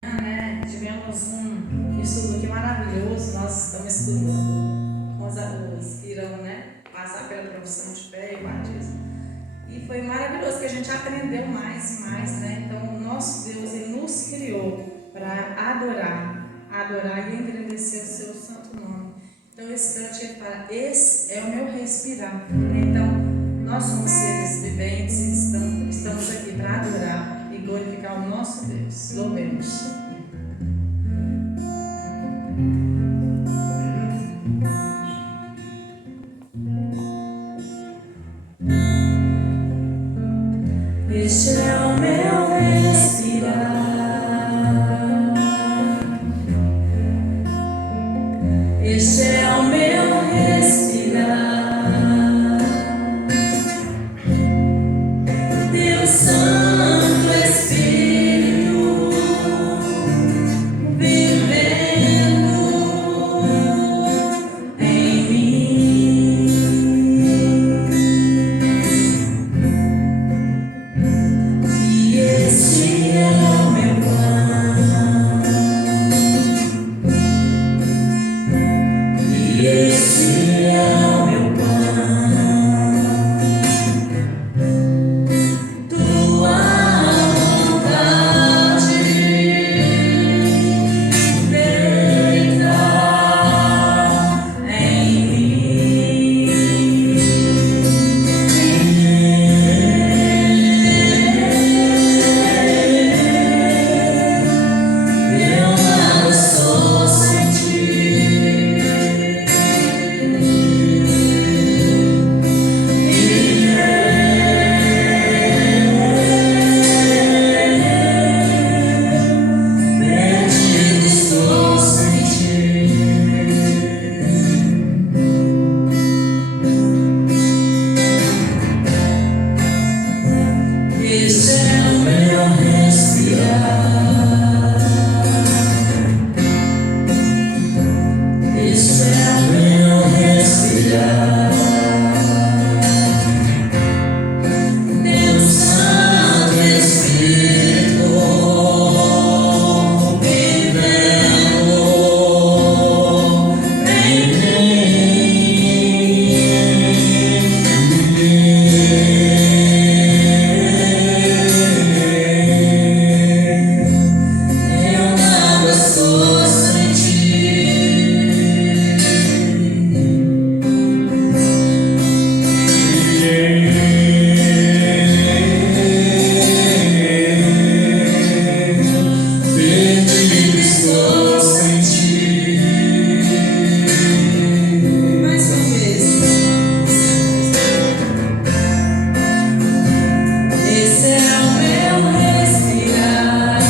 Tivemos um estudo aqui maravilhoso. Nós estamos estudando com os que irão, passar pela profissão de fé e batismo. E foi maravilhoso que a gente aprendeu mais e mais, Então, o nosso Deus, Ele nos criou para adorar e engrandecer o seu santo nome. Então, esse cante, ele fala, esse é o meu respirar. Então, nós somos seres viventes e estamos aqui para adorar e glorificar o nosso Deus. Louvemos. Este é o meu respirar, este é o meu respirar, Deus Santo Espírito vivendo em mim. E este é o meu plano, e este é o meu plano. Tua vontade feita em mim. Eu nada sou sem ti. Perdido estou sem ti. Este é o meu respirar, este é o meu respirar, Deus Santo Espírito vivendo em mim. Eu nada sou sem perdido estou sem ti. Mais uma vez. Esse é o meu respirar,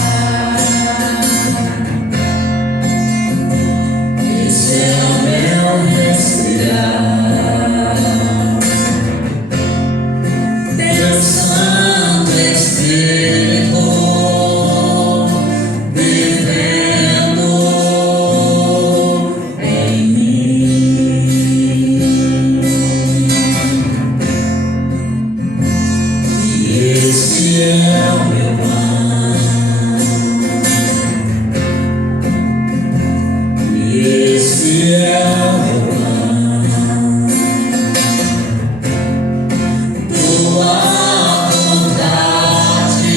esse é o meu respirar, Deus Santo Espírito vivendo em mim. E este é o meu plano, e este é o meu plano. Tua vontade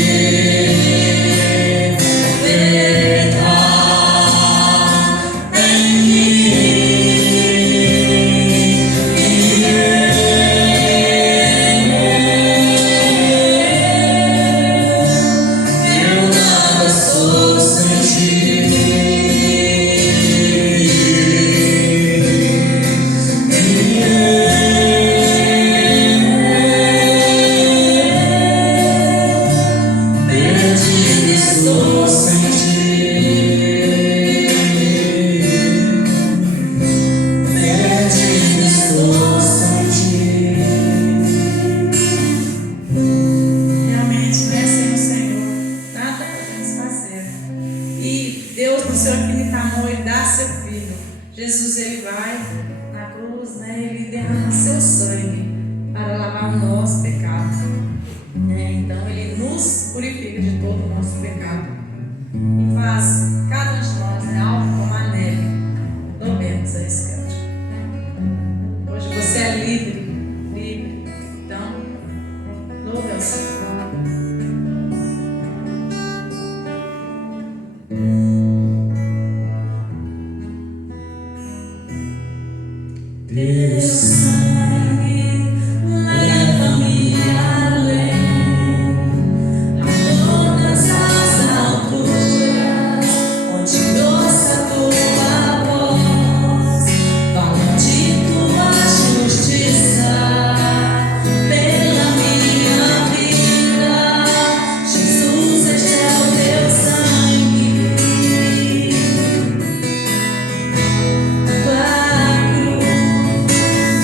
feita em mim. Eu nada sou sem perdido estou sem perdido estou sem Realmente, sem o Senhor, nada podemos fazer. E Deus, no seu infinito amor, Ele dá seu Filho. Jesus, Ele vai na cruz, Ele derrama seu sangue para lavar o nosso pecado. Então, Ele nos purifica de todo o nosso pecado. e faz cada um de nós, né, alvo como a neve. Louvemos a esse cântico. Hoje você é livre, livre. Então, louve ao Senhor. Teu sangue leva-me além, a todas as alturas, onde ouça tua voz, fala de tua justiça pela minha vida. Jesus, este é o teu sangue, tua cruz.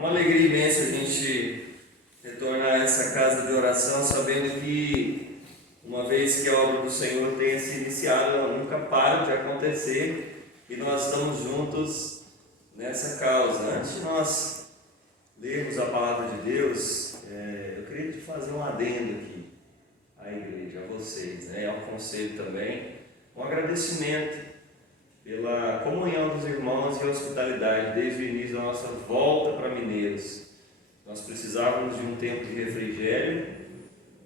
uma alegria imensa a gente retornar a essa casa de oração, sabendo que, uma vez que a obra do Senhor tenha se iniciado, ela nunca para de acontecer e nós estamos juntos nessa causa. Antes de nós lermos a palavra de Deus, eu queria te fazer um adendo aqui à igreja, a vocês, né, ao conselho também, um agradecimento pela comunhão dos irmãos e hospitalidade desde o início da nossa volta para Mineiros. Nós precisávamos de um tempo de refrigério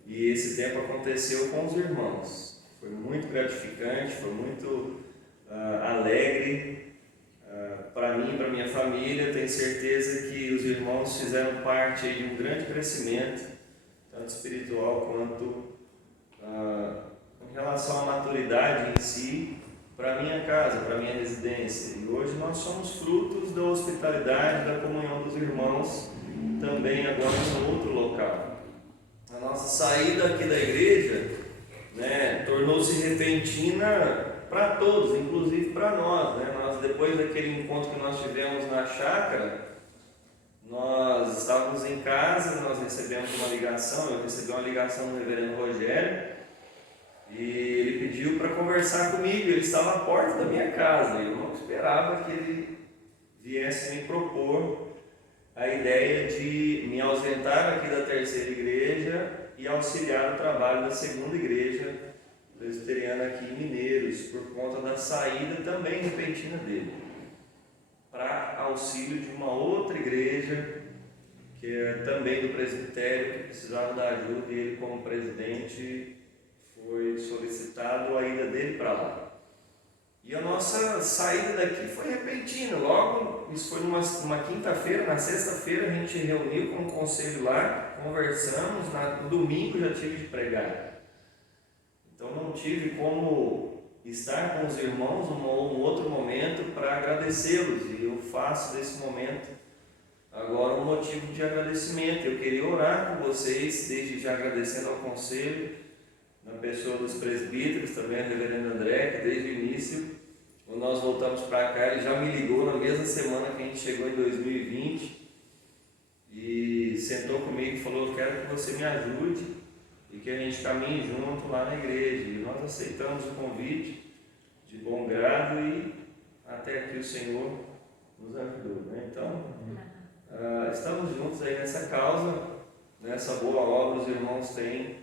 e esse tempo aconteceu com os irmãos. Foi muito gratificante, foi muito alegre para mim e para minha família. Tenho certeza que os irmãos fizeram parte de um grande crescimento, tanto espiritual quanto em relação à maturidade em si, para a minha casa, para a minha residência. E hoje nós somos frutos da hospitalidade, da comunhão dos irmãos, também agora em outro local. A nossa saída aqui da igreja, né, tornou-se repentina para todos, inclusive para nós, né? Nós, depois daquele encontro que nós tivemos na chácara, nós estávamos em casa, nós recebemos uma ligação, eu recebi uma ligação do reverendo Rogério, e ele pediu para conversar comigo. Ele estava à porta da minha casa e eu não esperava que ele viesse me propor a ideia de me ausentar aqui da terceira igreja e auxiliar o trabalho da segunda igreja presbiteriana aqui em Mineiros, por conta da saída também repentina dele, para auxílio de uma outra igreja que é também do presbitério, que precisava da ajuda, e ele, como presidente, foi solicitado a ida dele para lá. E a nossa saída daqui foi repentina. Logo, isso foi numa quinta-feira. Na sexta-feira a gente reuniu com o conselho lá, conversamos. No domingo já tive de pregar. Então não tive como estar com os irmãos num outro momento para agradecê-los. E eu faço desse momento agora um motivo de agradecimento. Eu queria orar com vocês, desde já agradecendo ao conselho, na pessoa dos presbíteros, também a reverenda André, que desde o início, quando nós voltamos para cá, ele já me ligou na mesma semana que a gente chegou em 2020 e sentou comigo e falou: eu quero que você me ajude e que a gente caminhe junto lá na igreja. E nós aceitamos o convite de bom grado e até aqui o Senhor nos ajudou, né? Então, estamos juntos aí nessa causa, nessa boa obra. Os irmãos têm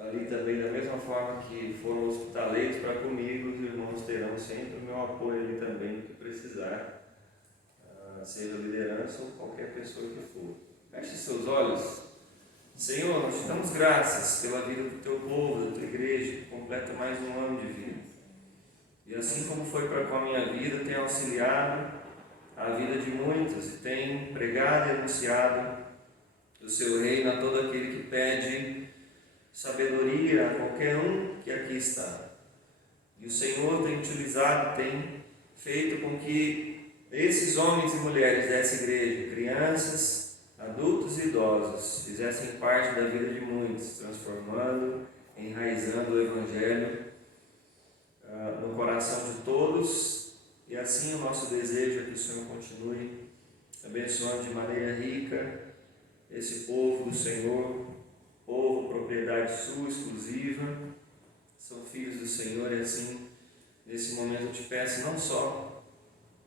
ali também, da mesma forma que foram hospitaleiros para comigo, os irmãos terão sempre o meu apoio ali também, no que precisar, seja liderança ou qualquer pessoa que for. Feche seus olhos. Senhor, nós te damos graças pela vida do teu povo, da tua igreja, que completa mais um ano de vida. E assim como foi com a minha vida, tem auxiliado a vida de muitos e tem pregado e anunciado o seu reino a todo aquele que pede sabedoria a qualquer um que aqui está. E o Senhor tem utilizado, tem feito com que esses homens e mulheres dessa igreja, crianças, adultos e idosos, fizessem parte da vida de muitos, transformando, enraizando o Evangelho no coração de todos. E assim o nosso desejo é que o Senhor continue abençoando de maneira rica esse povo do Senhor, povo, propriedade sua, exclusiva, são filhos do Senhor. E assim, nesse momento eu te peço não só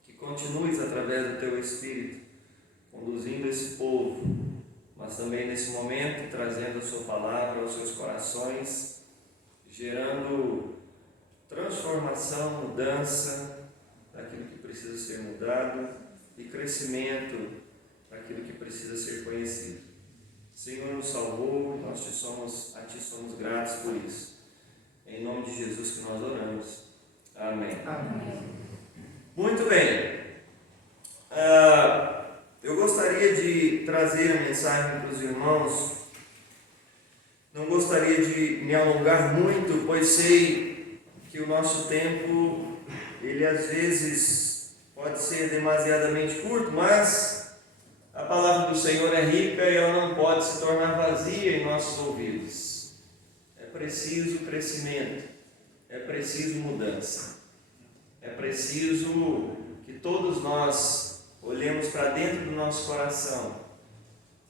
que continues através do teu Espírito, conduzindo esse povo, mas também nesse momento trazendo a sua palavra aos seus corações, gerando transformação, mudança daquilo que precisa ser mudado e crescimento daquilo que precisa ser conhecido. O Senhor nos salvou, a Ti somos gratos por isso. Em nome de Jesus que nós oramos. Amém. Amém. Muito bem. Eu gostaria de trazer a mensagem para os irmãos. Não gostaria de me alongar muito, pois sei que o nosso tempo, ele às vezes pode ser demasiadamente curto, mas a palavra do Senhor é rica e ela não pode se tornar vazia em nossos ouvidos. É preciso crescimento, é preciso mudança, é preciso que todos nós olhemos para dentro do nosso coração,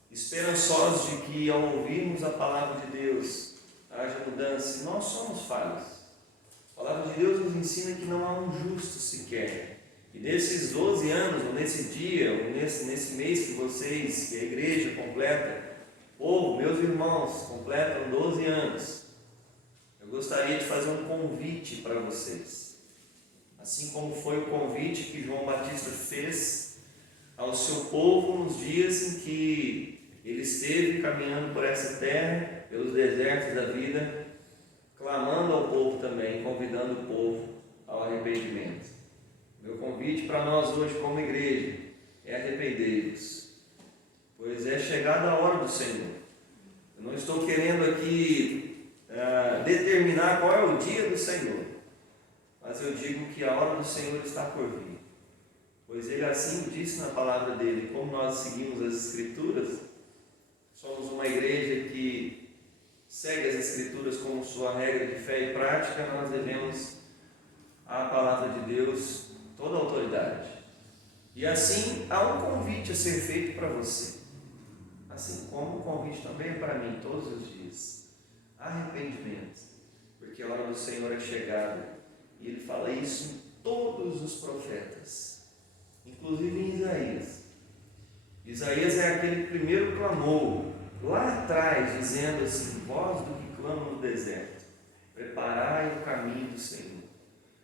esperançosos de que ao ouvirmos a palavra de Deus, haja mudança. E nós somos falhos. A palavra de Deus nos ensina que não há um justo sequer. E nesses 12 anos, ou nesse dia, ou nesse mês que vocês, que a igreja completa, ou meus irmãos completam 12 anos, eu gostaria de fazer um convite para vocês. Assim como foi o convite que João Batista fez ao seu povo nos dias em que ele esteve caminhando por essa terra, pelos desertos da vida, clamando ao povo também, convidando o povo ao arrependimento. Meu convite para nós hoje como igreja é arrepender-vos, pois é chegada a hora do Senhor. Eu não estou querendo aqui determinar qual é o dia do Senhor, mas eu digo que a hora do Senhor está por vir, pois Ele assim disse na palavra dEle. Como nós seguimos as Escrituras, somos uma igreja que segue as Escrituras como sua regra de fé e prática, nós devemos à palavra de Deus toda a autoridade. E assim há um convite a ser feito para você, assim como o convite também é para mim todos os dias: arrependimento, porque a hora do Senhor é chegada. E Ele fala isso em todos os profetas, inclusive em Isaías. Isaías é aquele primeiro clamor lá atrás, dizendo assim: voz do que clama no deserto, preparai o caminho do Senhor.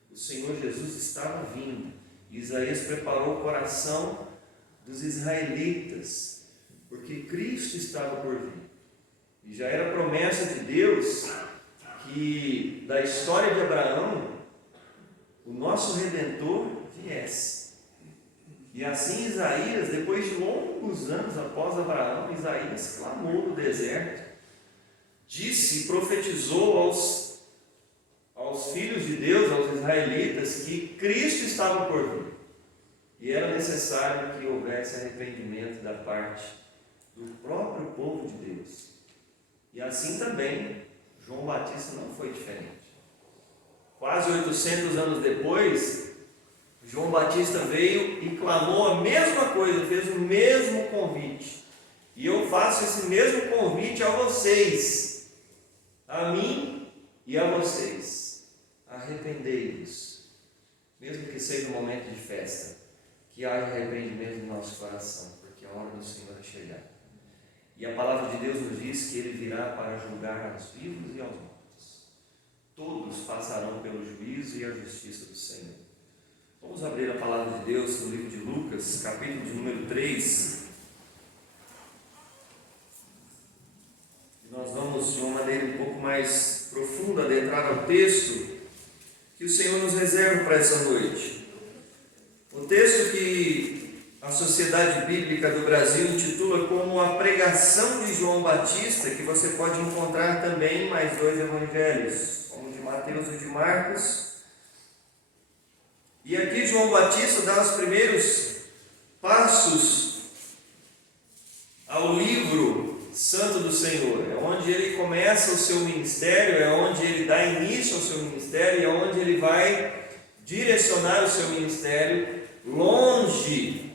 O Senhor Jesus estava vindo. Isaías preparou o coração dos israelitas, porque Cristo estava por vir. E já era promessa de Deus que da história de Abraão o nosso Redentor viesse. E assim Isaías, depois de longos anos após Abraão, Isaías clamou no deserto, disse e profetizou aos filhos de Deus, aos israelitas, que Cristo estava por vir. E era necessário que houvesse arrependimento da parte do próprio povo de Deus. E assim também João Batista não foi diferente. Quase 800 anos depois, João Batista veio e clamou a mesma coisa, fez o mesmo convite. E eu faço esse mesmo convite a vocês, a mim e a vocês: arrependei-vos, mesmo que seja um momento de festa, que haja arrependimento no nosso coração, porque a hora do Senhor é chegar. E a palavra de Deus nos diz que Ele virá para julgar aos vivos e aos mortos. Todos passarão pelo juízo e a justiça do Senhor. Vamos abrir a palavra de Deus no livro de Lucas, capítulo de número 3. E nós vamos, de uma maneira um pouco mais profunda, adentrar ao texto que o Senhor nos reserva para essa noite. O texto que a Sociedade Bíblica do Brasil intitula como a pregação de João Batista, que você pode encontrar também em mais 2 evangelhos, como o de Mateus e o de Marcos. E aqui João Batista dá os primeiros passos ao livro Santo do Senhor. É onde ele começa o seu ministério, é onde ele dá início ao seu ministério, é onde ele vai direcionar o seu ministério longe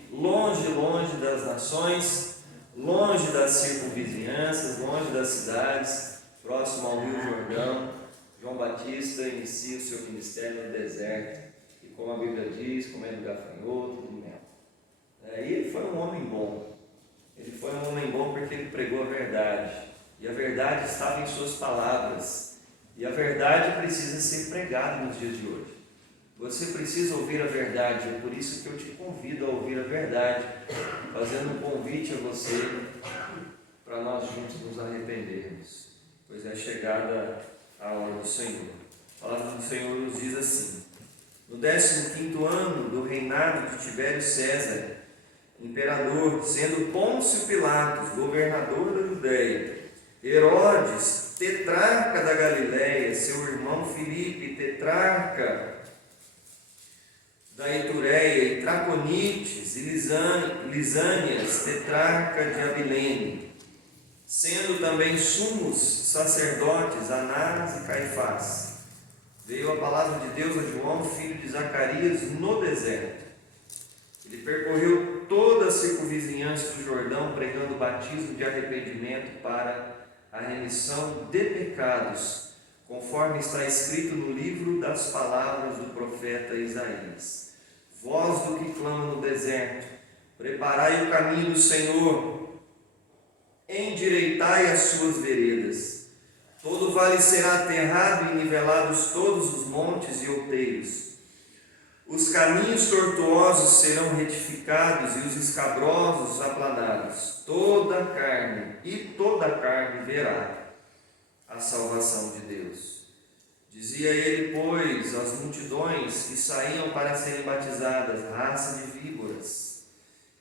das nações, longe das circunvizinhanças, longe das cidades, próximo ao Rio Jordão. João Batista inicia o seu ministério no deserto, e como a Bíblia diz, comendo gafanhoto e mel. E ele foi um homem bom. Ele foi um homem bom porque ele pregou a verdade, e a verdade estava em suas palavras, e a verdade precisa ser pregada nos dias de hoje. Você precisa ouvir a verdade, é por isso que eu te convido a ouvir a verdade, fazendo um convite a você para nós juntos nos arrependermos, pois é chegada a hora do Senhor. A palavra do Senhor nos diz assim: no 15º ano do reinado de Tibério César, imperador, sendo Pôncio Pilatos governador da Judéia, Herodes, tetrarca da Galiléia, seu irmão Filipe, tetrarca da Itureia, e Traconites e Lisânias, tetrarca de Abilene, sendo também sumos sacerdotes Anás e Caifás, veio a palavra de Deus a João, filho de Zacarias, no deserto. Ele percorreu toda a circunvizinhança do Jordão, pregando o batismo de arrependimento para a remissão de pecados, conforme está escrito no livro das palavras do profeta Isaías. Voz do que clama no deserto, preparai o caminho do Senhor, endireitai as suas veredas. Todo vale será aterrado e nivelados todos os montes e outeiros. Os caminhos tortuosos serão retificados e os escabrosos aplanados. Toda carne verá a salvação de Deus. Dizia ele, pois, às multidões que saíam para serem batizadas: raça de víboras,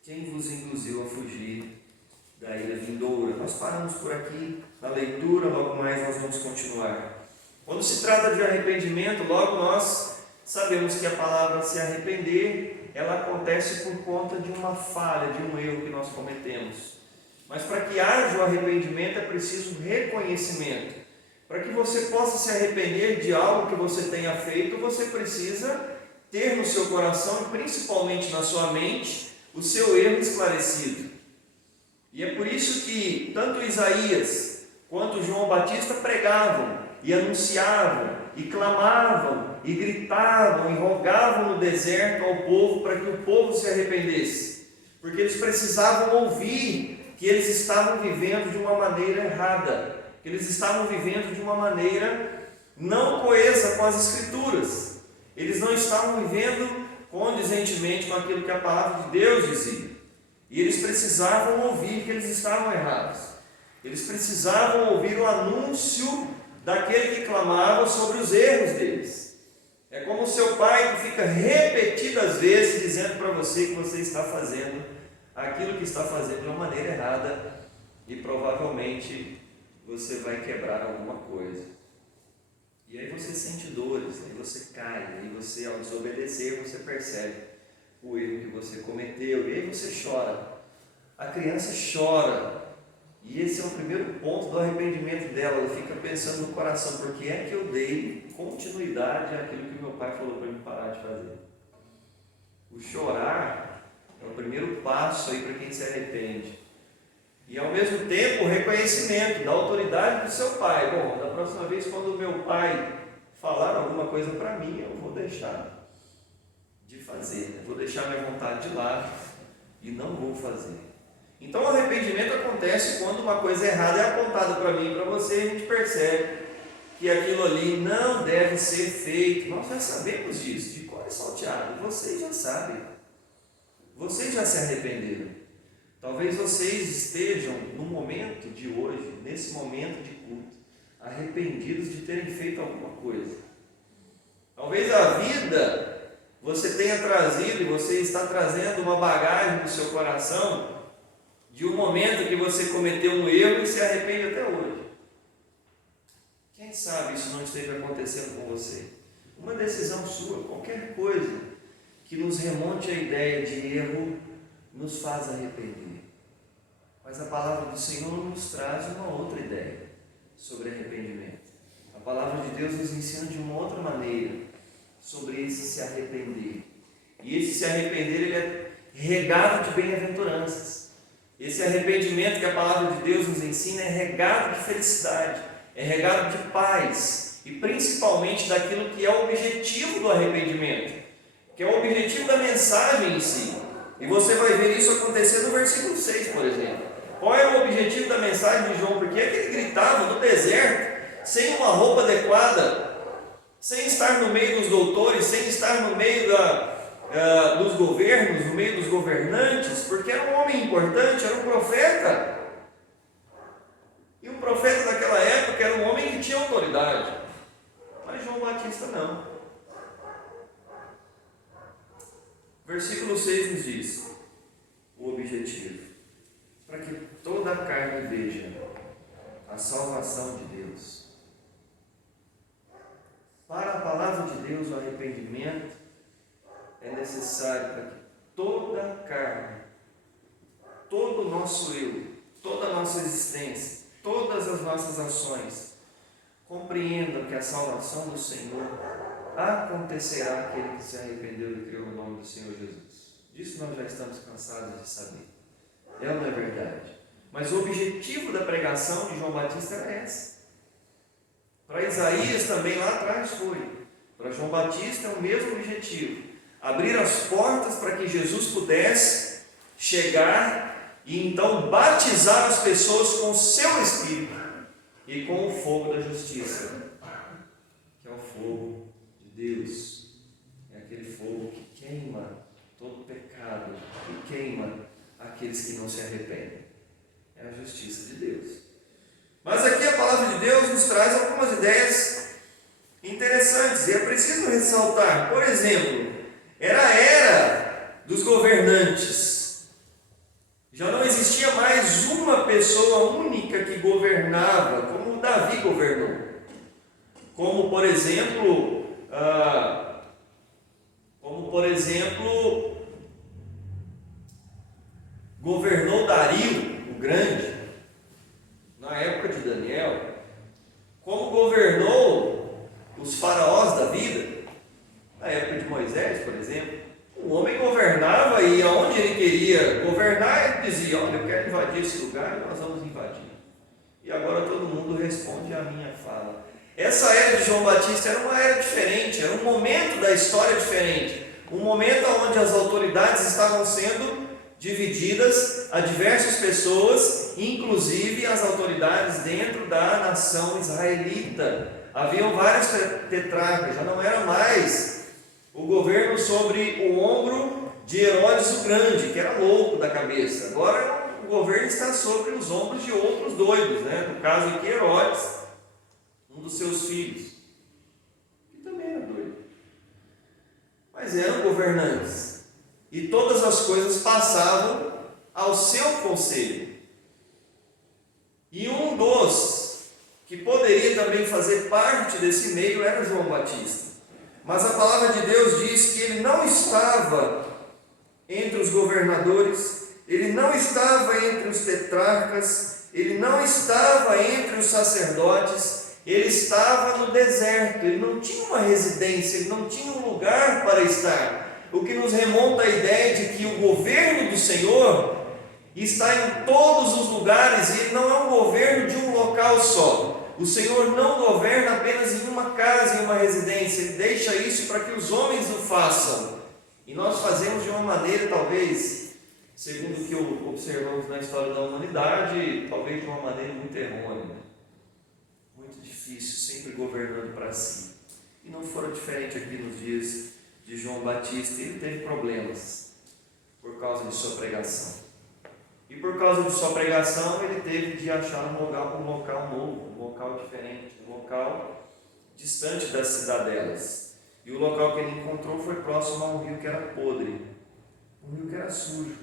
quem vos induziu a fugir da ira vindoura? Nós paramos por aqui na leitura, logo mais nós vamos continuar. Quando se trata de arrependimento, logo nós sabemos que a palavra se arrepender, ela acontece por conta de uma falha, de um erro que nós cometemos. Mas para que haja o arrependimento é preciso reconhecimento. Para que você possa se arrepender de algo que você tenha feito, você precisa ter no seu coração e principalmente na sua mente o seu erro esclarecido. E é por isso que tanto Isaías quanto João Batista pregavam e anunciavam e clamavam e gritavam e rogavam no deserto ao povo para que o povo se arrependesse, porque eles precisavam ouvir que eles estavam vivendo de uma maneira errada, que eles estavam vivendo de uma maneira não coesa com as Escrituras, eles não estavam vivendo condizentemente com aquilo que a palavra de Deus dizia, e eles precisavam ouvir que eles estavam errados, eles precisavam ouvir o anúncio daquele que clamava sobre os erros deles. É como o seu pai que fica repetidas vezes dizendo para você que você está fazendo aquilo que está fazendo de uma maneira errada e provavelmente você vai quebrar alguma coisa. E aí você sente dores, aí você cai, aí você, ao desobedecer, você percebe o erro que você cometeu, e aí você chora. A criança chora. E esse é o primeiro ponto do arrependimento dela. Ela fica pensando no coração: por que é que eu dei continuidade àquilo que meu pai falou para mim parar de fazer? O chorar é o primeiro passo aí para quem se arrepende. E ao mesmo tempo o reconhecimento da autoridade do seu pai. Bom, da próxima vez quando o meu pai falar alguma coisa para mim, eu vou deixar de fazer, eu vou deixar minha vontade de lado e não vou fazer. Então o arrependimento acontece quando uma coisa errada é apontada para mim e para você, e a gente percebe que aquilo ali não deve ser feito. Nós já sabemos disso, de cor e salteado, vocês já sabem, vocês já se arrependeram. Talvez vocês estejam no momento de hoje, nesse momento de culto, arrependidos de terem feito alguma coisa. Talvez a vida você tenha trazido e você está trazendo uma bagagem no seu coração de um momento que você cometeu um erro e se arrepende até hoje. Quem sabe isso não esteja acontecendo com você? Uma decisão sua, qualquer coisa que nos remonte à ideia de erro, nos faz arrepender. Mas a palavra do Senhor nos traz uma outra ideia sobre arrependimento. A palavra de Deus nos ensina de uma outra maneira sobre esse se arrepender. E esse se arrepender, ele é regado de bem-aventuranças. Esse arrependimento que a palavra de Deus nos ensina é regado de felicidade, é regado de paz, e principalmente daquilo que é o objetivo do arrependimento, que é o objetivo da mensagem em si. E você vai ver isso acontecer no versículo 6, por exemplo. Qual é o objetivo da mensagem de João? Porque é que ele gritava no deserto, sem uma roupa adequada, sem estar no meio dos doutores, sem estar no meio dos governos, no meio dos governantes, porque era um homem importante, era um profeta. E um profeta daquela época era um homem que tinha autoridade. Mas João Batista não. Versículo 6 nos diz o objetivo: para que toda a carne veja a salvação de Deus. Para a palavra de Deus, o arrependimento é necessário para que toda a carne, todo o nosso eu, toda a nossa existência, todas as nossas ações compreendam que a salvação do Senhor acontecerá àquele que se arrependeu e criou no nome do Senhor Jesus. Disso nós já estamos cansados de saber. É ou não é verdade? Mas o objetivo da pregação de João Batista era essa. Para Isaías também lá atrás foi. Para João Batista é o mesmo objetivo. Abrir as portas para que Jesus pudesse chegar e então batizar as pessoas com o seu Espírito e com o fogo da justiça, que é o fogo de Deus. É aquele fogo que queima todo pecado e queima aqueles que não se arrependem. É a justiça de Deus. Mas aqui a palavra de Deus nos traz algumas ideias interessantes e é preciso ressaltar. Por exemplo, era a era dos governantes. Já não existia mais uma pessoa única que governava, como Davi governou. Como por exemplo, governou Dario, o Grande, na época de Daniel, como governou os faraós da vida, na época de Moisés, por exemplo. O homem governava e aonde ele queria governar, ele dizia: olha, eu quero invadir esse lugar, nós vamos invadir. E agora todo mundo responde à minha fala. Essa era de João Batista era uma era diferente, era um momento da história diferente, um momento onde as autoridades estavam sendo divididas a diversas pessoas, inclusive as autoridades dentro da nação israelita. Haviam vários tetrarcas, já não era mais o governo sobre o ombro de Herodes o Grande, que era louco da cabeça. Agora o governo está sobre os ombros de outros doidos, né? No caso aqui, Herodes, um dos seus filhos, que também era doido. Mas eram governantes. E todas as coisas passavam ao seu conselho. E um dos que poderia também fazer parte desse meio era João Batista. Mas a palavra de Deus diz que ele não estava entre os governadores, ele não estava entre os tetrarcas, ele não estava entre os sacerdotes, ele estava no deserto, ele não tinha uma residência, ele não tinha um lugar para estar. O que nos remonta à ideia de que o governo do Senhor está em todos os lugares e ele não é um governo de um local só. O Senhor não governa apenas em uma casa, em uma residência, Ele deixa isso para que os homens o façam. E nós fazemos de uma maneira, talvez, segundo o que observamos na história da humanidade, talvez de uma maneira muito errônea, muito difícil, sempre governando para si. E não fora diferente aqui nos dias de João Batista. Ele teve problemas por causa de sua pregação. E por causa de sua pregação, ele teve de achar um local novo, um local diferente, um local distante das cidadelas. E o local que ele encontrou foi próximo a um rio que era podre, um rio que era sujo.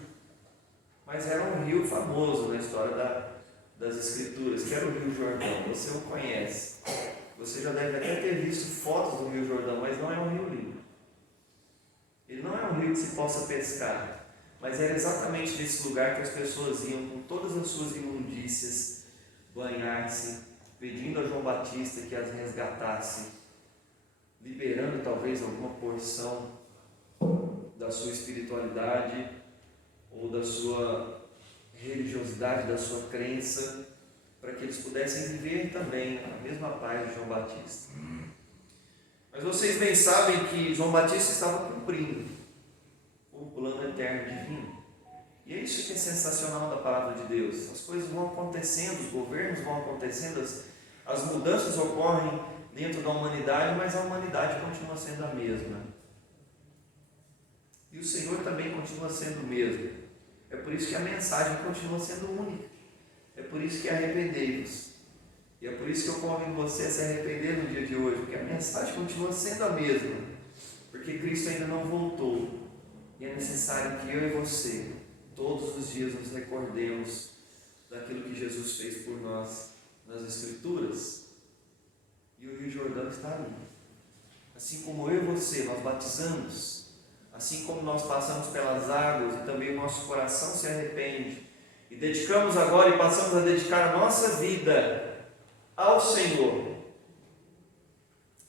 Mas era um rio famoso na história das Escrituras, que era o Rio Jordão. Você o conhece. Você já deve até ter visto fotos do Rio Jordão, mas não é um rio limpo. Ele não é um rio que se possa pescar. Mas era exatamente nesse lugar que as pessoas iam com todas as suas imundícias banhar-se, pedindo a João Batista que as resgatasse, liberando talvez alguma porção da sua espiritualidade ou da sua religiosidade, da sua crença, para que eles pudessem viver também a mesma paz de João Batista. Mas vocês bem sabem que João Batista estava cumprindo o plano eterno divino. E é isso que é sensacional da palavra de Deus. As coisas vão acontecendo, os governos vão acontecendo, as mudanças ocorrem dentro da humanidade, mas a humanidade continua sendo a mesma. E o Senhor também continua sendo o mesmo. É por isso que a mensagem continua sendo única. É por isso que arrependei-vos. E é por isso que eu convido você a se arrepender no dia de hoje, porque a mensagem continua sendo a mesma. Porque Cristo ainda não voltou. E é necessário que eu e você, todos os dias, nos recordemos daquilo que Jesus fez por nós nas Escrituras. E o Rio Jordão está ali. Assim como eu e você, nós batizamos, assim como nós passamos pelas águas e também o nosso coração se arrepende, e dedicamos agora e passamos a dedicar a nossa vida ao Senhor.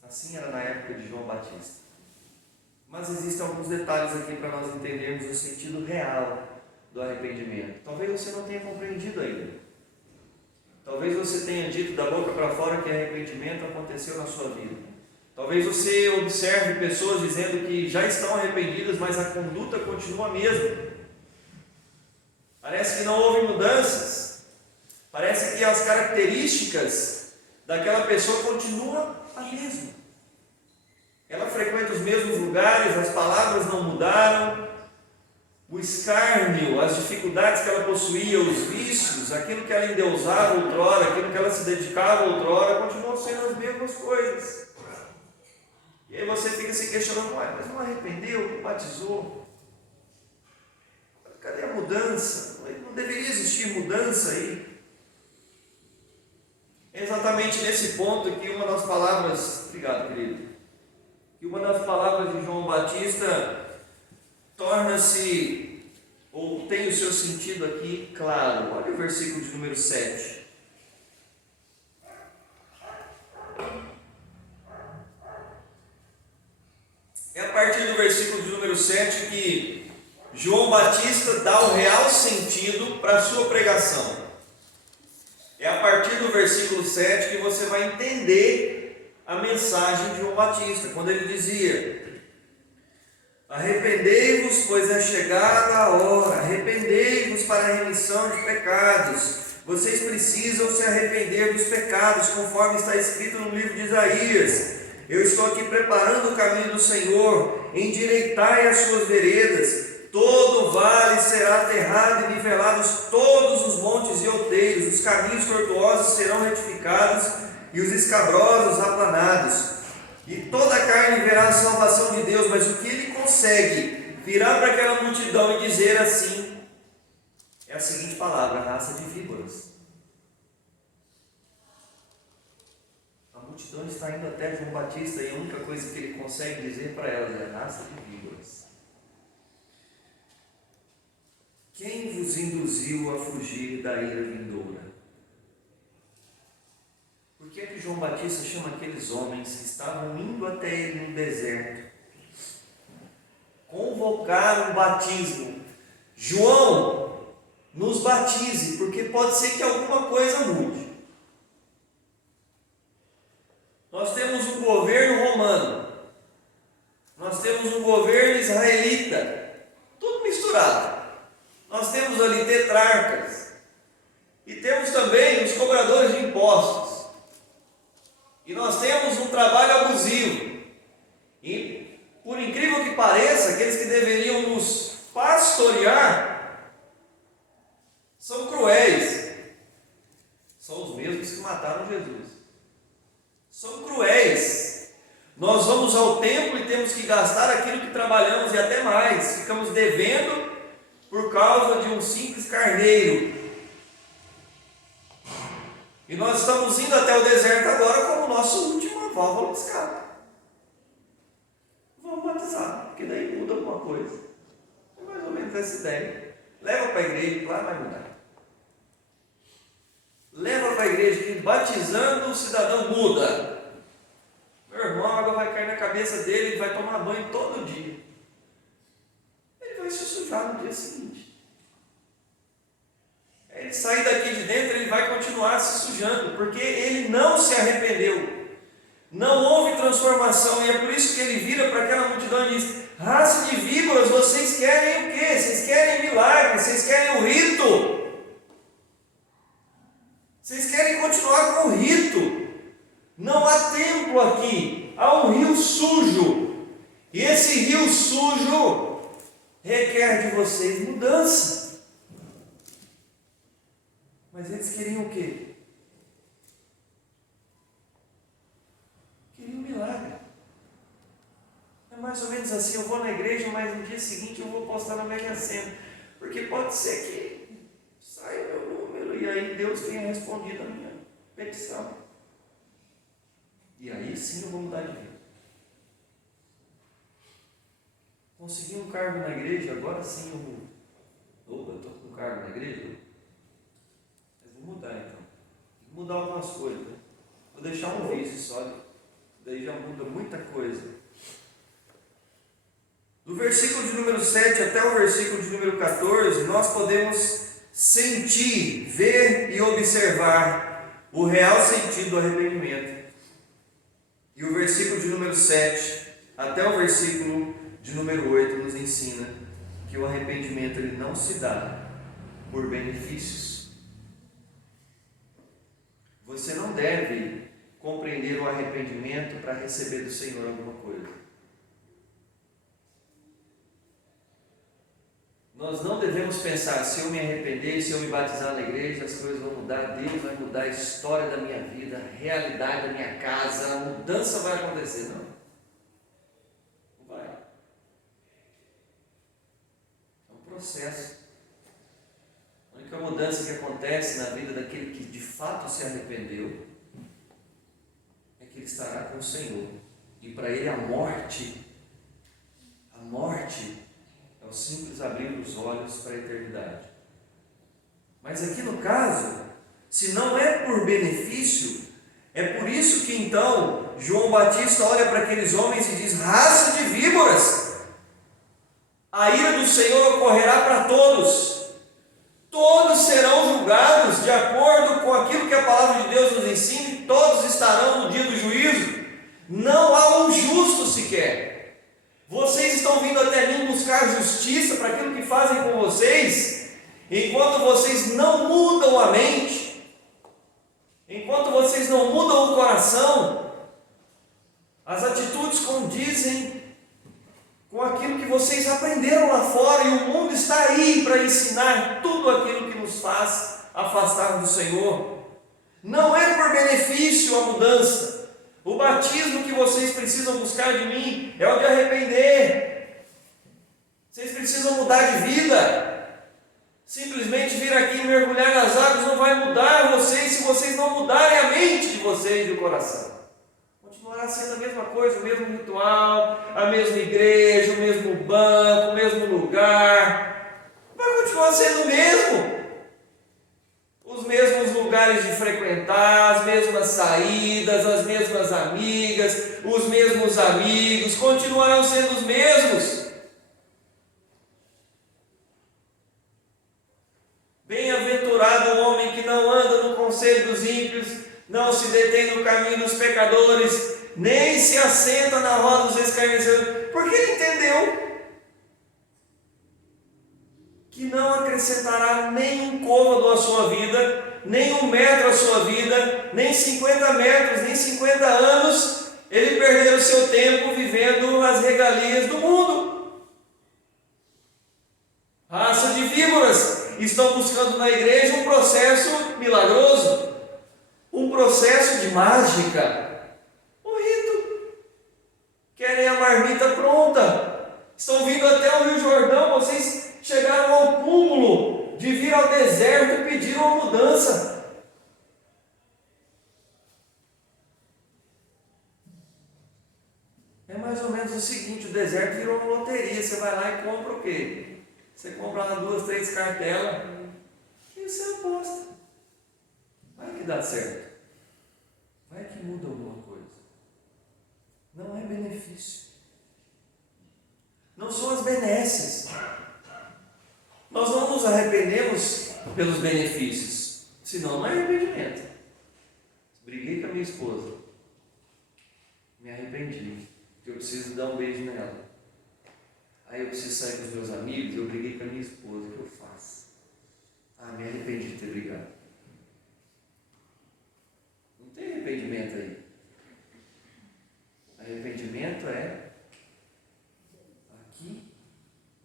Assim era na época de João Batista. Mas existem alguns detalhes aqui para nós entendermos o sentido real do arrependimento. Talvez você não tenha compreendido ainda. Talvez você tenha dito da boca para fora que arrependimento aconteceu na sua vida. Talvez você observe pessoas dizendo que já estão arrependidas, mas a conduta continua a mesma. Parece que não houve mudanças. Parece que as características daquela pessoa continuam a mesma. Ela frequenta os mesmos lugares, as palavras não mudaram, o escárnio, as dificuldades que ela possuía, os vícios, aquilo que ela endeusava outrora, aquilo que ela se dedicava outrora, continuam sendo as mesmas coisas. E aí você fica se questionando, mas não arrependeu, não batizou? Cadê a mudança? Não deveria existir mudança aí? É exatamente nesse ponto que uma das palavras, obrigado querido, que uma das palavras de João Batista torna-se, ou tem o seu sentido aqui claro. Olha o versículo de número 7. É a partir do versículo de número 7 que João Batista dá o real sentido para a sua pregação. É a partir do versículo 7 que você vai entender a mensagem de João Batista, quando ele dizia: arrependei-vos, pois é chegada a hora, arrependei-vos para a remissão de pecados. Vocês precisam se arrepender dos pecados, conforme está escrito no livro de Isaías. Eu estou aqui preparando o caminho do Senhor, endireitai as suas veredas. Todo vale será aterrado e nivelados todos os montes e outeiros, os caminhos tortuosos serão retificados e os escabrosos aplanados. E toda a carne verá a salvação de Deus. Mas o que ele consegue virar para aquela multidão e dizer assim é a seguinte palavra: raça de víboras. A multidão está indo até João Batista e a única coisa que ele consegue dizer para elas é raça de víboras. Quem vos induziu a fugir da ira vindoura? Por que é que João Batista chama aqueles homens que estavam indo até ele no deserto, convocar um batismo? João, nos batize, porque pode ser que alguma coisa mude. Nós temos um governo romano, nós temos um governo israelita, tudo misturado. Nós temos ali tetrarcas, e temos também os cobradores de impostos, e nós temos um trabalho abusivo, e por incrível que pareça, aqueles que deveriam nos pastorear são cruéis, são os mesmos que mataram Jesus, são cruéis. Nós vamos ao templo e temos que gastar aquilo que trabalhamos e até mais, ficamos devendo por causa de um simples carneiro. E nós estamos indo até o deserto agora como nossa última válvula de escape. Vamos batizar, porque daí muda alguma coisa. É mais ou menos essa ideia. Leva para a igreja, que lá vai mudar. Leva para a igreja, que batizando o cidadão muda. Meu irmão, a água vai cair na cabeça dele, ele vai tomar banho todo dia. Ele vai se sujar no dia seguinte. Ele sair daqui de dentro, ele vai continuar se sujando, porque ele não se arrependeu. Não houve transformação, e é por isso que ele vira para aquela multidão e diz: raça de víboras, vocês querem o quê? Vocês querem milagre, vocês querem o rito. Vocês querem continuar com o rito. Não há templo aqui, há um rio sujo. E esse rio sujo requer de vocês mudança. Mas eles queriam o quê? Queriam um milagre. É mais ou menos assim: eu vou na igreja, mas no dia seguinte eu vou postar na Mega Sena, porque pode ser que saia meu número e aí Deus tenha respondido a minha petição. E aí sim eu vou mudar de vida. Consegui um cargo na igreja, agora sim eu mudo. Opa, eu estou com um cargo na igreja? Vou mudar então. Vou mudar algumas coisas. Né? Vou deixar um vício só. Daí já muda muita coisa. Do versículo de número 7 até o versículo de número 14, nós podemos sentir, ver e observar o real sentido do arrependimento. E o versículo de número 7 até o versículo de número 8 nos ensina que o arrependimento ele não se dá por benefícios. Você não deve compreender o arrependimento para receber do Senhor alguma coisa. Nós não devemos pensar, se eu me arrepender, se eu me batizar na igreja, as coisas vão mudar, Deus vai mudar a história da minha vida, a realidade da minha casa, a mudança vai acontecer. Não. Não vai. É um processo. A única mudança que acontece na vida daquele que de fato se arrependeu é que ele estará com o Senhor. E para ele a morte é o simples abrir os olhos para a eternidade. Mas aqui no caso, se não é por benefício, é por isso que então João Batista olha para aqueles homens e diz: raça de víboras, a ira do Senhor ocorrerá para todos. Todos serão julgados de acordo com aquilo que a palavra de Deus nos ensina, e todos estarão no dia do juízo. Não há um justo sequer. Vocês estão vindo até mim buscar justiça para aquilo que fazem com vocês, enquanto vocês não mudam a mente, enquanto vocês não mudam o coração, as atitudes condizem com aquilo que vocês aprenderam lá fora, e o mundo está aí para ensinar tudo aquilo que nos faz afastar do Senhor. Não é por benefício a mudança. O batismo que vocês precisam buscar de mim é o de arrepender. Vocês precisam mudar de vida. Simplesmente vir aqui e mergulhar nas águas não vai mudar vocês se vocês não mudarem a mente de vocês e o coração. Continuará sendo a mesma coisa, o mesmo ritual, a mesma igreja, o mesmo banco, o mesmo lugar. Vai continuar sendo o mesmo. Os mesmos lugares de frequentar, as mesmas saídas, as mesmas amigas, os mesmos amigos, continuarão sendo os mesmos. Bem-aventurado o homem que não anda no conselho dos ímpios, não se detém no caminho dos pecadores, nem se assenta na roda dos escarnecedores, porque ele entendeu que não acrescentará nem um côvado à sua vida, nem 1 metro à sua vida, nem 50 metros, nem 50 anos, ele perder o seu tempo vivendo as regalias do mundo. Raça de víboras, estão buscando na igreja um processo milagroso, um processo de mágica, um rito. Querem a marmita pronta, estão vindo até o Rio Jordão, vocês chegaram ao cúmulo de vir ao deserto e pedir uma mudança. É mais ou menos o seguinte: o deserto virou uma loteria. Você vai lá e compra o quê? Você compra lá 2, 3 cartelas e você aposta. Vai que dá certo. Vai que muda alguma coisa. Não é benefício. Não são as benesses. Nós não nos arrependemos pelos benefícios, senão não é arrependimento. Briguei com a minha esposa, me arrependi, porque eu preciso dar um beijo nela. Aí eu preciso sair com os meus amigos, eu briguei com a minha esposa, o que eu faço? Me arrependi de ter brigado. Não tem arrependimento aí. Arrependimento é aqui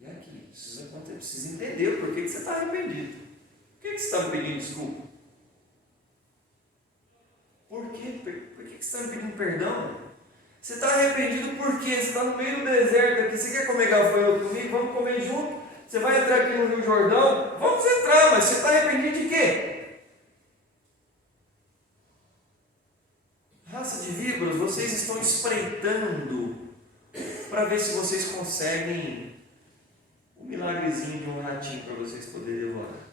e aqui. Precisa entender por que você está arrependido. Por que você está me pedindo desculpa? Por quê? Por que você está me pedindo perdão? Você está arrependido por quê? Você está no meio do deserto aqui. Você quer comer gafanhoto comigo? Vamos comer junto? Você vai entrar aqui no Rio Jordão? Vamos entrar, mas você está arrependido de quê? Raça de víboras, vocês estão espreitando para ver se vocês conseguem um milagrezinho de um ratinho para vocês poderem devorar.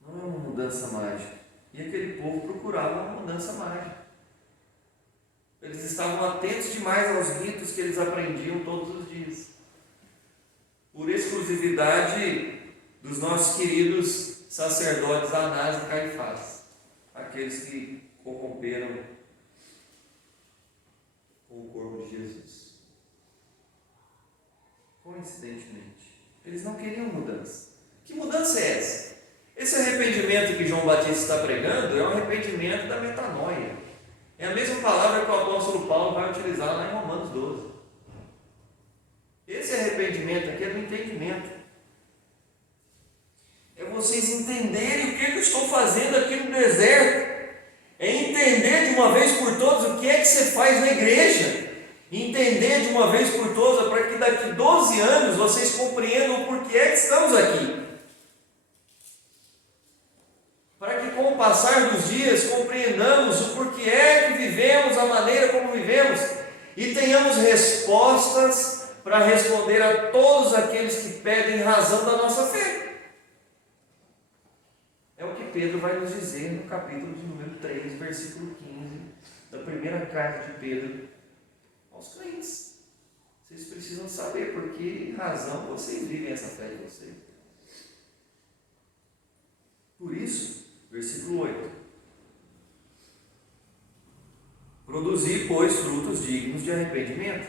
Não é uma mudança mágica. E aquele povo procurava uma mudança mágica. Eles estavam atentos demais aos ritos que eles aprendiam todos os dias. Por exclusividade dos nossos queridos sacerdotes Anás e Caifás, aqueles que corromperam com o corpo de Jesus. Coincidentemente, eles não queriam mudança. Que mudança é essa? Esse arrependimento que João Batista está pregando é um arrependimento da metanoia. É a mesma palavra que o apóstolo Paulo vai utilizar lá em Romanos 12. Esse arrependimento aqui é do entendimento. É vocês entenderem o que eu estou fazendo aqui no deserto. É entender de uma vez por todas o que é que você faz na igreja. Entender de uma vez por todas, para que daqui 12 anos vocês compreendam o porquê é que estamos aqui. Para que com o passar dos dias compreendamos o porquê é que vivemos, a maneira como vivemos, e tenhamos respostas para responder a todos aqueles que pedem razão da nossa fé. É o que Pedro vai nos dizer no capítulo de número 3, versículo 15, da primeira carta de Pedro aos crentes. Vocês precisam saber por que razão vocês vivem essa fé de vocês. Por isso, versículo 8: produzir, pois, frutos dignos de arrependimento,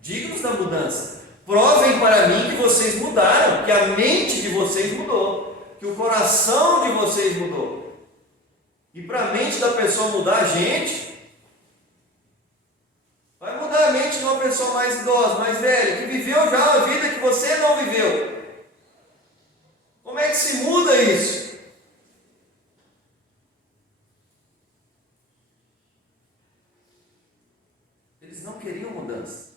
dignos da mudança. Provem para mim que vocês mudaram, que a mente de vocês mudou, que o coração de vocês mudou. E para a mente da pessoa mudar, gente, vai mudar a mente de uma pessoa mais idosa, mais velha, que viveu já uma vida que você não viveu. Como é que se muda isso? Eles não queriam mudança.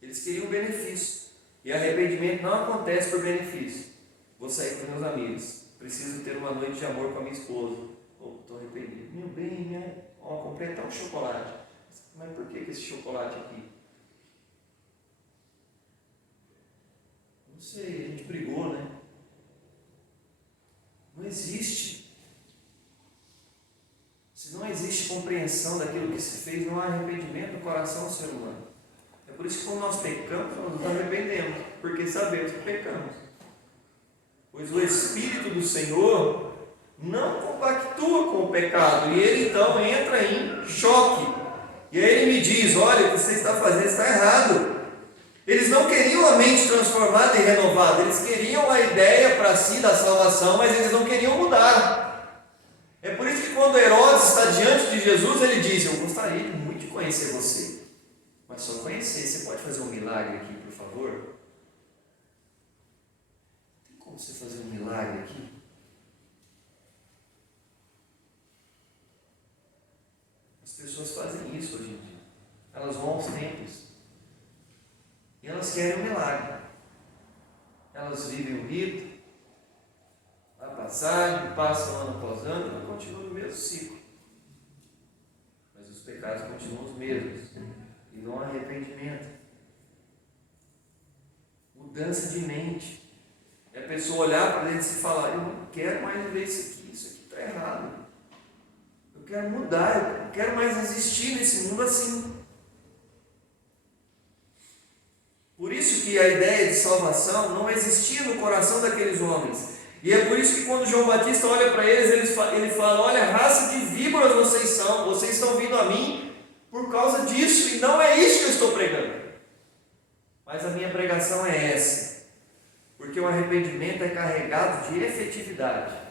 Eles queriam benefício. E arrependimento não acontece por benefício. Vou sair com meus amigos. Preciso ter uma noite de amor com a minha esposa. Estou arrependido. Meu bem, comprei até um chocolate. Mas por que esse chocolate aqui? Não sei, a gente brigou, né? Não existe. Se não existe compreensão daquilo que se fez, não há arrependimento no coração do ser humano. É por isso que quando nós pecamos, nós nos arrependemos, porque sabemos que pecamos. Pois o Espírito do Senhor não compactua com o pecado, e ele então entra em choque. E aí ele me diz: olha, o que você está fazendo está errado. Eles não queriam a mente transformada e renovada, eles queriam a ideia para si da salvação, mas eles não queriam mudar. É por isso que quando Herodes está diante de Jesus, ele diz: eu gostaria muito de conhecer você, mas só conhecer, você pode fazer um milagre aqui, por favor? Tem como você fazer um milagre aqui? As pessoas fazem isso hoje em dia. Elas vão aos templos e elas querem um milagre. Elas vivem o rito, a passagem, passam ano após ano, mas continuam no mesmo ciclo. Mas os pecados continuam os mesmos. E não há arrependimento. Mudança de mente. É a pessoa olhar para dentro e se falar: eu não quero mais viver isso aqui está errado. Eu quero mudar, eu não quero mais existir nesse mundo assim. Por isso que a ideia de salvação não existia no coração daqueles homens. E é por isso que quando João Batista olha para eles, ele fala: olha, raça de víboras vocês são, vocês estão vindo a mim por causa disso, e não é isso que eu estou pregando. Mas a minha pregação é essa, porque o arrependimento é carregado de efetividade.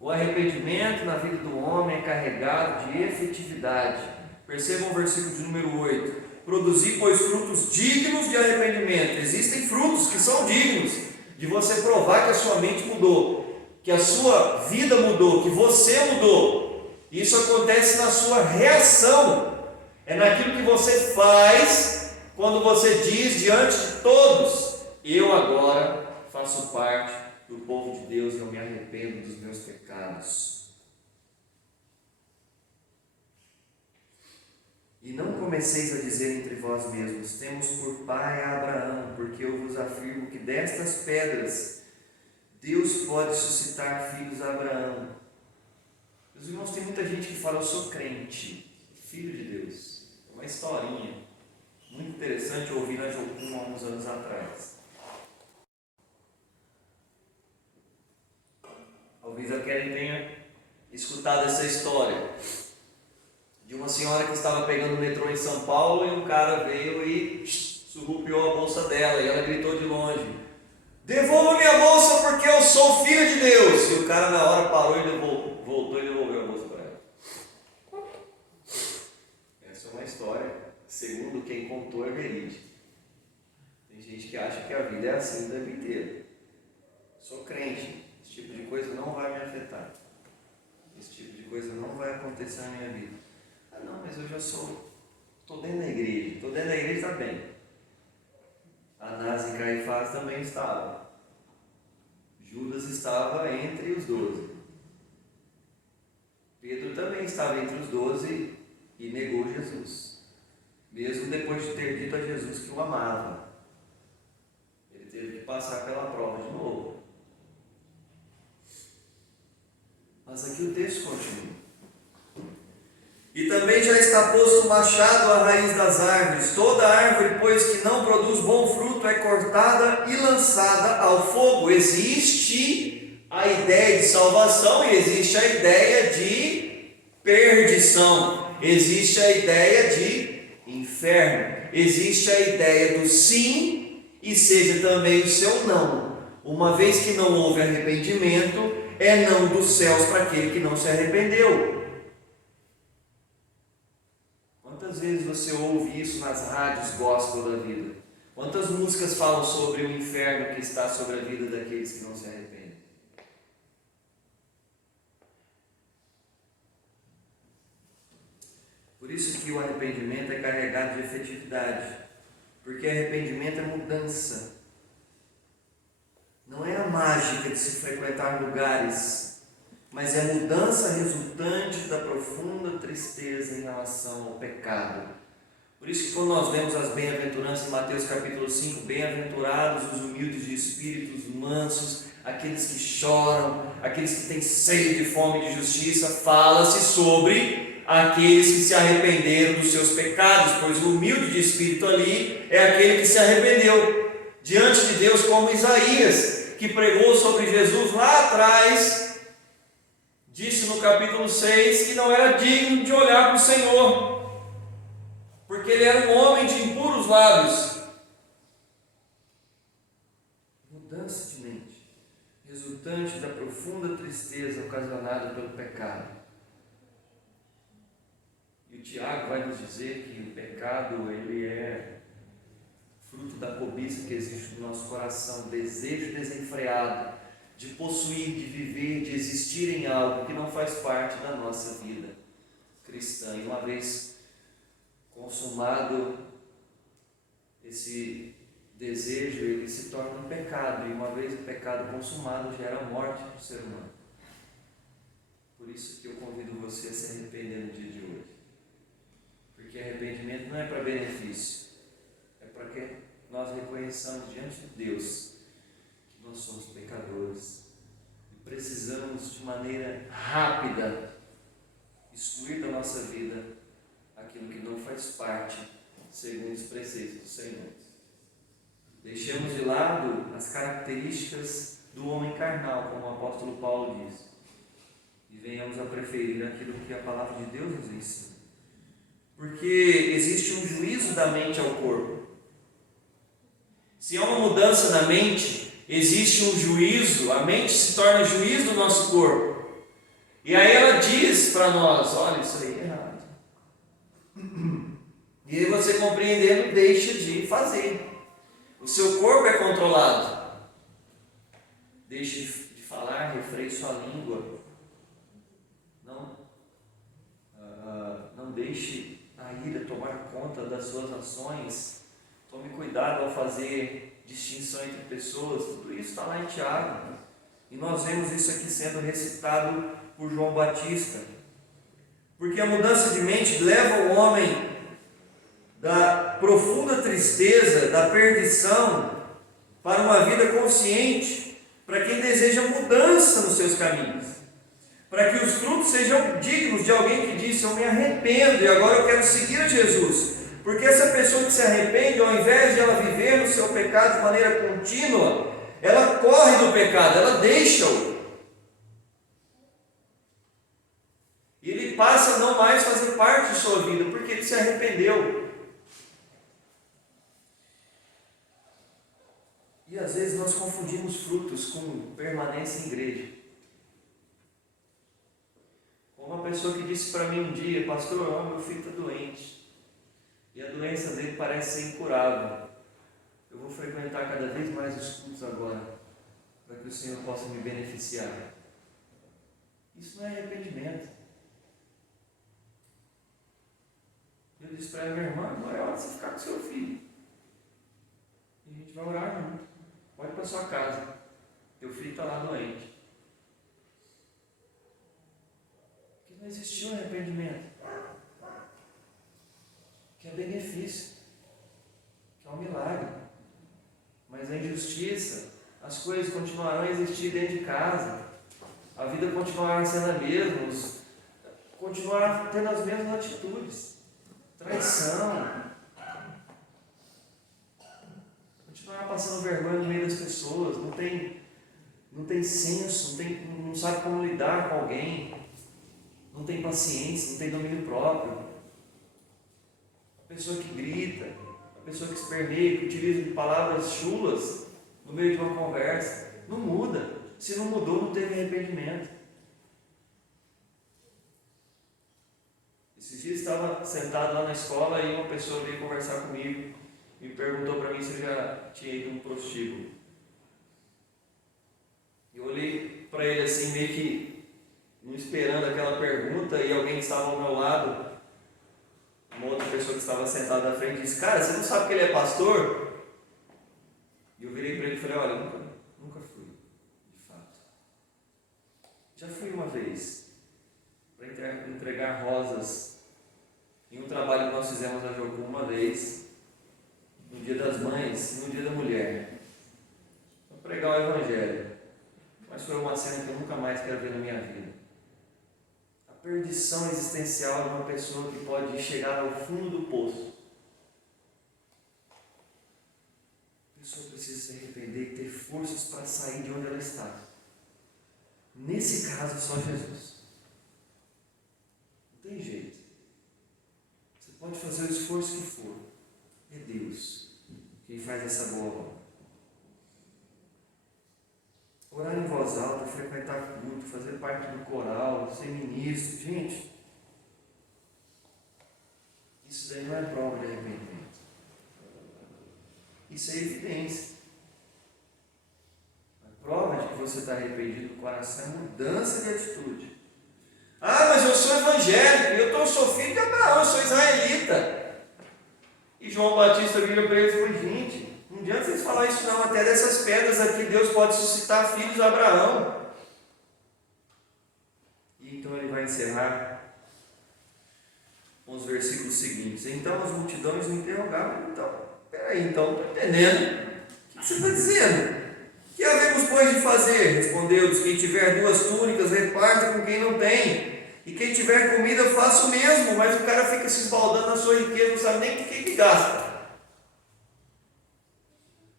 O arrependimento na vida do homem é carregado de efetividade. Percebam o versículo de número 8: produzir, pois, frutos dignos de arrependimento. Existem frutos que são dignos de você provar que a sua mente mudou, que a sua vida mudou, que você mudou. Isso acontece na sua reação, é naquilo que você faz quando você diz diante de todos: eu agora faço parte do povo de Deus e eu me arrependo dos meus pecados. E não comeceis a dizer entre vós mesmos: temos por pai a Abraão, porque eu vos afirmo que destas pedras Deus pode suscitar filhos a Abraão. Meus irmãos, tem muita gente que fala: eu sou crente. Filho de Deus. É uma historinha muito interessante, eu ouvi na Jocum há uns anos atrás. Talvez a Karen tenha escutado essa história de uma senhora que estava pegando o metrô em São Paulo e um cara veio e surrupiou a bolsa dela e ela gritou de longe: devolva minha bolsa porque eu sou filho de Deus. E o cara na hora parou e voltou e devolveu a bolsa para ela. Essa é uma história, segundo quem contou, é verídica. Tem gente que acha que a vida é assim o tempo inteiro. Sou crente, esse tipo de coisa não vai me afetar. Esse tipo de coisa não vai acontecer na minha vida. Ah não, mas eu já estou dentro da igreja. Estou dentro da igreja, está bem. Anás e Caifás também estavam. Judas estava entre os 12. Pedro também estava entre os 12 e negou Jesus. Mesmo depois de ter dito a Jesus que o amava. Ele teve que passar pela prova de novo. Mas aqui o texto continua. E também já está posto o machado à raiz das árvores. Toda árvore, pois, que não produz bom fruto, é cortada e lançada ao fogo. Existe a ideia de salvação e existe a ideia de perdição. Existe a ideia de inferno. Existe a ideia do sim e seja também o seu não. Uma vez que não houve arrependimento, é não dos céus para aquele que não se arrependeu. Quantas vezes você ouve isso nas rádios gospel da vida? Quantas músicas falam sobre o inferno que está sobre a vida daqueles que não se arrependem? Por isso que o arrependimento é carregado de efetividade. Porque arrependimento é mudança. Não é a mágica de se frequentar lugares, mas é mudança resultante da profunda tristeza em relação ao pecado. Por isso que quando nós lemos as bem-aventuranças em Mateus capítulo 5, bem-aventurados os humildes de espírito, os mansos, aqueles que choram, aqueles que têm sede de fome de justiça, fala-se sobre aqueles que se arrependeram dos seus pecados, pois o humilde de espírito ali é aquele que se arrependeu diante de Deus, como Isaías, que pregou sobre Jesus lá atrás, disse no capítulo 6 que não era digno de olhar para o Senhor, porque ele era um homem de impuros lábios. Mudança de mente, resultante da profunda tristeza ocasionada pelo pecado. E o Tiago vai nos dizer que o pecado, ele é fruto da cobiça que existe no nosso coração, desejo desenfreado de possuir, de viver, de existir em algo que não faz parte da nossa vida cristã. E uma vez consumado esse desejo, ele se torna um pecado, e uma vez o pecado consumado gera a morte do ser humano. Por isso que eu convido você a se arrepender no dia de hoje, porque arrependimento não é para benefício, é para que nós reconheçamos diante de Deus que nós somos pecadores e precisamos de maneira rápida excluir da nossa vida aquilo que não faz parte segundo os preceitos do Senhor. Deixemos de lado as características do homem carnal, como o apóstolo Paulo diz, e venhamos a preferir aquilo que a palavra de Deus nos ensina. Porque existe um juízo da mente ao corpo. Se há uma mudança na mente, existe um juízo, a mente se torna juiz do nosso corpo. E aí ela diz para nós: olha, isso aí é errado. E aí você compreendendo, deixa de fazer. O seu corpo é controlado. Deixe de falar, refreie sua língua. Não deixe a ira tomar conta das suas ações. Tome cuidado ao fazer distinção entre pessoas. Tudo isso está lá em Tiago. E nós vemos isso aqui sendo recitado por João Batista. Porque a mudança de mente leva o homem da profunda tristeza, da perdição, para uma vida consciente, para quem deseja mudança nos seus caminhos. para que os frutos sejam dignos de alguém que disse: eu me arrependo e agora eu quero seguir a Jesus. Porque essa pessoa que se arrepende, ao invés de ela viver no seu pecado de maneira contínua, ela corre do pecado, ela deixa-o. E ele passa a não mais fazer parte de sua vida, porque ele se arrependeu. E às vezes nós confundimos frutos com permanência em igreja. Como uma pessoa que disse para mim um dia: pastor, meu filho está doente, e a doença dele parece ser incurável. Eu vou frequentar cada vez mais os cultos agora, para que o Senhor possa me beneficiar. Isso não é arrependimento. Eu disse para ela: minha irmã, agora é hora de você ficar com seu filho. E a gente vai orar junto. Pode ir para sua casa. Teu filho está lá doente. Porque não existiu arrependimento. Que é benefício. Que é um milagre. Mas a injustiça, as coisas continuarão a existir dentro de casa. A vida continuará sendo a mesma. Continuará tendo as mesmas atitudes. Traição. Continuar passando vergonha no meio das pessoas, não tem senso, não sabe como lidar com alguém, não tem paciência, não tem domínio próprio. A pessoa que grita, a pessoa que esperneia, que utiliza de palavras chulas no meio de uma conversa, não muda. Se não mudou, não teve arrependimento. Esses dias estava sentado lá na escola e uma pessoa veio conversar comigo. Me perguntou para mim se eu já tinha ido no prostíbulo. Eu olhei para ele assim, meio que não esperando aquela pergunta, e alguém que estava ao meu lado, uma outra pessoa que estava sentada na frente, disse: cara, você não sabe que ele é pastor? E eu virei para ele e falei: olha, nunca fui, de fato. Já fui uma vez para entregar rosas em um trabalho que nós fizemos na Jocum uma vez, no dia das mães e no dia da mulher, para pregar o Evangelho. Mas foi uma cena que eu nunca mais quero ver na minha vida. A perdição existencial de uma pessoa que pode chegar ao fundo do poço. A pessoa precisa se arrepender e ter forças para sair de onde ela está. Nesse caso, só Jesus. Não tem jeito. Você pode fazer o esforço que for. É Deus quem faz essa boa obra. Orar em voz alta, frequentar culto, fazer parte do coral, ser ministro, gente, isso daí não é prova de arrependimento. Isso é evidência. A prova de que você está arrependido do coração é mudança de atitude. Ah, mas eu sou evangélico, eu sou filho de Abraão, eu sou israelita. E João Batista vira para eles e falou: gente, não adianta vocês falar isso não, até dessas pedras aqui Deus pode suscitar filhos de Abraão. E então ele vai encerrar com os versículos seguintes. Então as multidões o interrogavam: peraí, então não estou entendendo. O que você está dizendo? Que havemos, pois, de fazer? Respondeu-lhes: quem tiver 2 túnicas, reparta com quem não tem. E quem tiver comida, faça o mesmo. Mas o cara fica se esbaldando na sua riqueza, não sabe nem com o que gasta.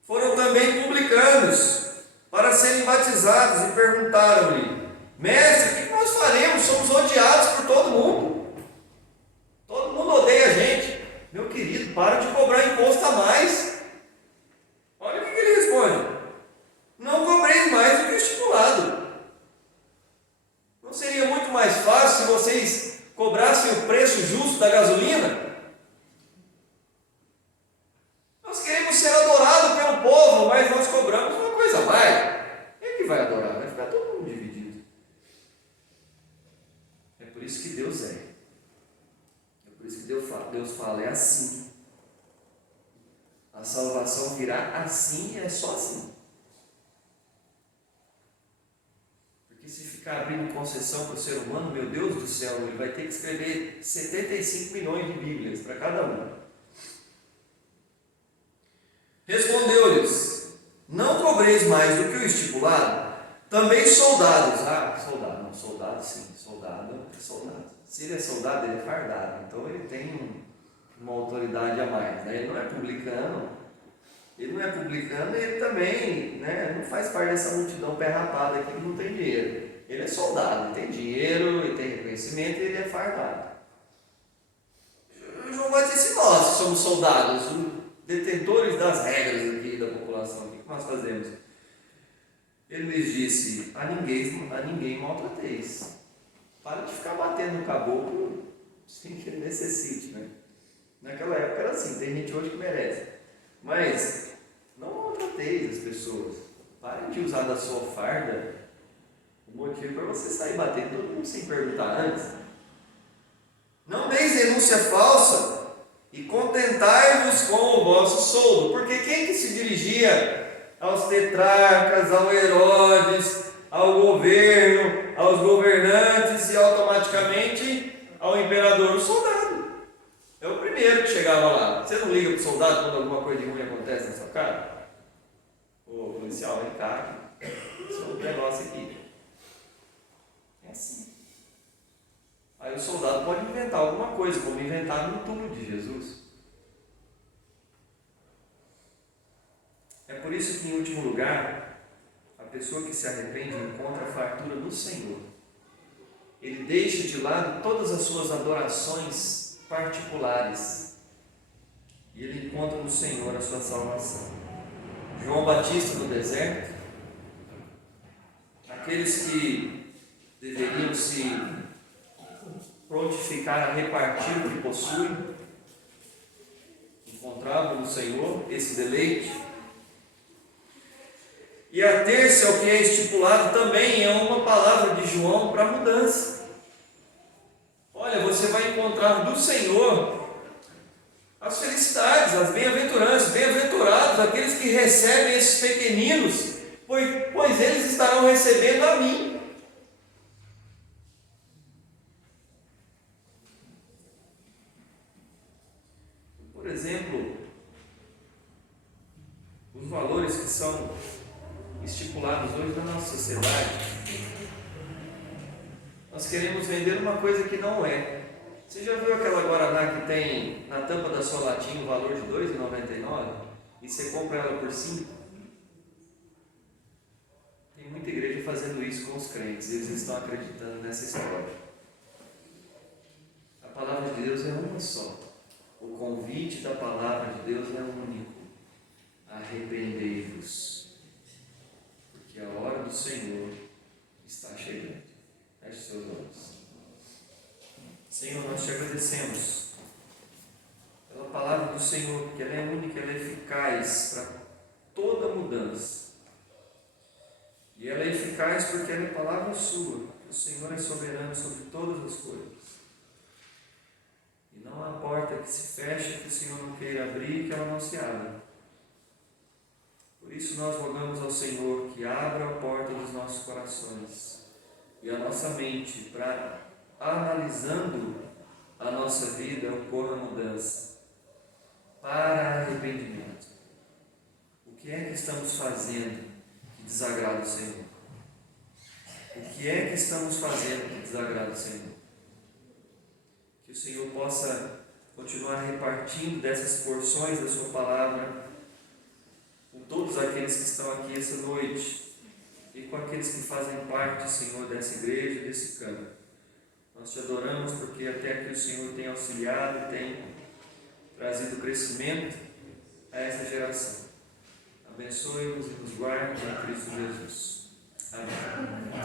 Foram também publicanos para serem batizados e perguntaram-lhe: mestre, o que nós faremos? Somos odiados por todo mundo. Todo mundo odeia a gente. Meu querido, para de cobrar imposto a mais. Olha o que ele responde: não cobreis mais do que o estipulado. Não seria muito mais fácil se vocês cobrassem o preço justo da gasolina? Nós queremos ser adorados pelo povo, mas nós cobramos uma coisa a mais. Quem é que vai adorar? Vai ficar todo mundo dividido. É por isso que Deus é. É por isso que Deus fala, é assim. A salvação virá assim, é só assim. Se ficar abrindo concessão para o ser humano, meu Deus do céu, ele vai ter que escrever 75 milhões de Bíblias para cada um. Respondeu-lhes: não cobreis mais do que o estipulado? Também soldados, soldado, Não, soldado sim, soldado é soldado. Se ele é soldado, ele é fardado, então ele tem uma autoridade a mais, né? Ele não é publicano, ele também, né, não faz parte dessa multidão pé rapada aqui que não tem dinheiro. Ele é soldado, ele tem dinheiro, ele tem reconhecimento e ele é fardado. João Batista e nós somos soldados, detentores das regras aqui da população. O que nós fazemos? Ele lhes disse: a ninguém maltrateis. Para de ficar batendo no caboclo sem que ele necessite, né? Naquela época era assim, tem gente hoje que merece. Mas não maltrateis as pessoas. Parem de usar da sua farda o motivo para você sair batendo todo mundo sem perguntar antes. Não deis denúncia falsa e contentai-vos com o vosso soldo. Porque quem que se dirigia aos tetrarcas, ao Herodes, ao governo, aos governantes e automaticamente ao imperador? O soldado. É o primeiro que chegava lá. Você não liga para o soldado quando alguma coisa de ruim acontece na sua cara? Ô policial, vem cá, esse é um negócio aqui. É assim. Aí o soldado pode inventar alguma coisa, como inventaram no túmulo de Jesus. É por isso que, em último lugar, a pessoa que se arrepende encontra a fartura no Senhor. Ele deixa de lado todas as suas adorações particulares e ele encontra no Senhor a sua salvação. João Batista no deserto, aqueles que deveriam se prontificar a repartir o que possuem, encontravam no Senhor esse deleite. E ater-se ao que é estipulado também é uma palavra de João para mudança. Olha, você vai encontrar do Senhor as felicidades, as bem-aventuranças, bem-aventurados aqueles que recebem esses pequeninos, pois eles estarão recebendo a mim. Por exemplo, os valores que são estipulados hoje na nossa sociedade, nós queremos vender uma coisa que não é. Você já viu aquela Guaraná que tem na tampa da sua latinha o valor de R$ 2,99 e você compra ela por 5? Tem muita igreja fazendo isso com os crentes, eles estão acreditando nessa história. A palavra de Deus é uma só. O convite da palavra de Deus é único. Arrependei-vos, porque a hora do Senhor está chegando. Feche seus olhos. Senhor, nós te agradecemos pela palavra do Senhor, porque ela é única, ela é eficaz para toda mudança. E ela é eficaz porque ela é palavra sua. O Senhor é soberano sobre todas as coisas. E não há porta que se feche que o Senhor não queira abrir e que ela não se abra. Por isso nós rogamos ao Senhor que abra a porta dos nossos corações e a nossa mente para, analisando a nossa vida, ocorra mudança para arrependimento. O que é que estamos fazendo que desagrada o Senhor? O que é que estamos fazendo que desagrada o Senhor? Que o Senhor possa continuar repartindo dessas porções da sua palavra com todos aqueles que estão aqui essa noite e com aqueles que fazem parte, Senhor, dessa igreja, desse campo. Nós te adoramos porque até aqui o Senhor tem auxiliado, tem trazido crescimento a essa geração. Abençoe-nos e nos guarde em Cristo Jesus. Amém.